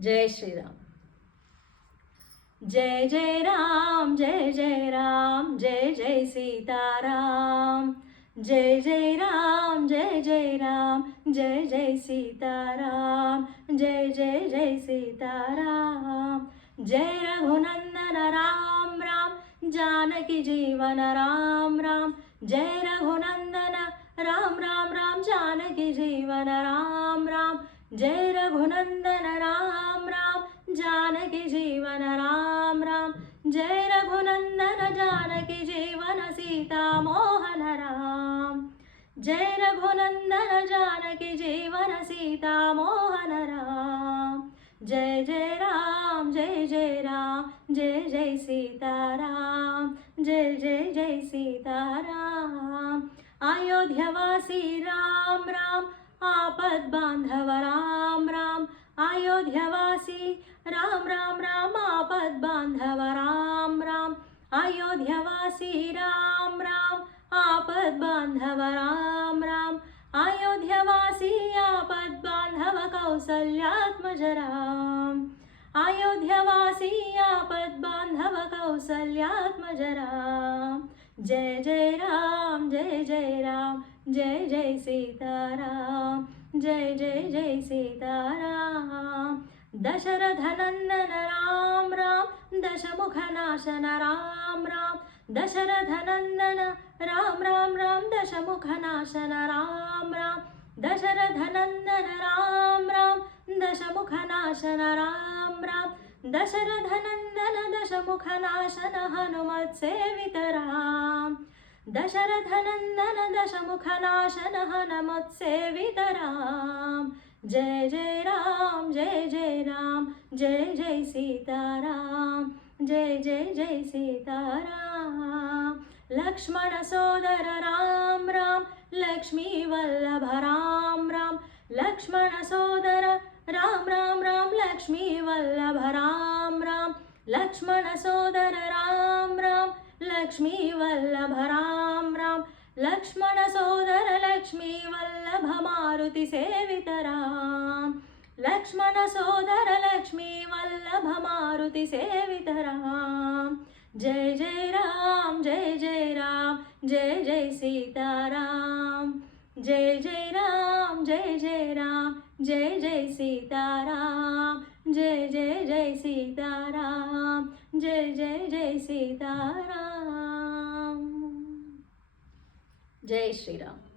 जय श्रीराम. जय जय राम, जय जय राम, जय जय सीताराम. जय जय राम, जय जय राम, जय जय सीताराम. जय जय जय सीताराम. जय रघुनंदन राम राम, जानकी जीवन राम राम. जय रघुनंदन राम राम राम, जानकी जीवन राम राम. जय रघुनंदन राम राम, जानकी जीवन राम राम. जय रघुनंदन जानकी जीवन सीता मोहन राम. जय रघुनंदन जानकी जीवन सीता मोहन राम. जय जय राम, जय जय राम, जय जय सीताराम. जय जय जय सीताराम. अयोध्यवासी राम राम, आपद बांधव राम राम. अयोध्यवासी राम राम राम, आपद बांधव राम राम. अयोध्यवासी राम राम, आपद बांधव राम राम. अयोध्यवासी आपद बांधव कौसल्यात्मज राम. अयोध्यवासी आपद बांधव कौसल्यात्मज राम. जय जय राम, जय जय राम, जय जय सीताराम. जय जय जय सीताराम. दशरथ नंदन राम राम, दशमुख नाशन राम राम. दशरथ नंदन राम राम राम, दशमुख नाशन राम राम. दशरथ नंदन राम राम, दशमुख नाशन राम राम. दशरथ नंदन दशमुख नाशन हनुमत सेवित राम. दशरथ नंदन दशमुख नाशन हनुमत सेवित राम. जय जय राम, जय जय राम, जय जय सीताराम. जय जय जय सीताराम. लक्ष्मण सोदर राम राम, लक्ष्मी वल्लभ राम राम. लक्ष्मण सोदर राम राम राम, लक्ष्मी वल्लभ राम राम. लक्ष्मण सोदर राम राम, लक्ष्मी वल्लभ राम राम. लक्ष्मण सोदर लक्ष्मी वल्लभ मारुति सेवित राम. लक्ष्मण सोदर लक्ष्मी वल्लभ मारुति सेवित राम. जय जय राम, जय जय राम, जय जय सीताराम. जय जय राम, जय जय राम, जय जय सीताराम. जय जय जय सीताराम. जय जय जय सीताराम. जय श्रीराम.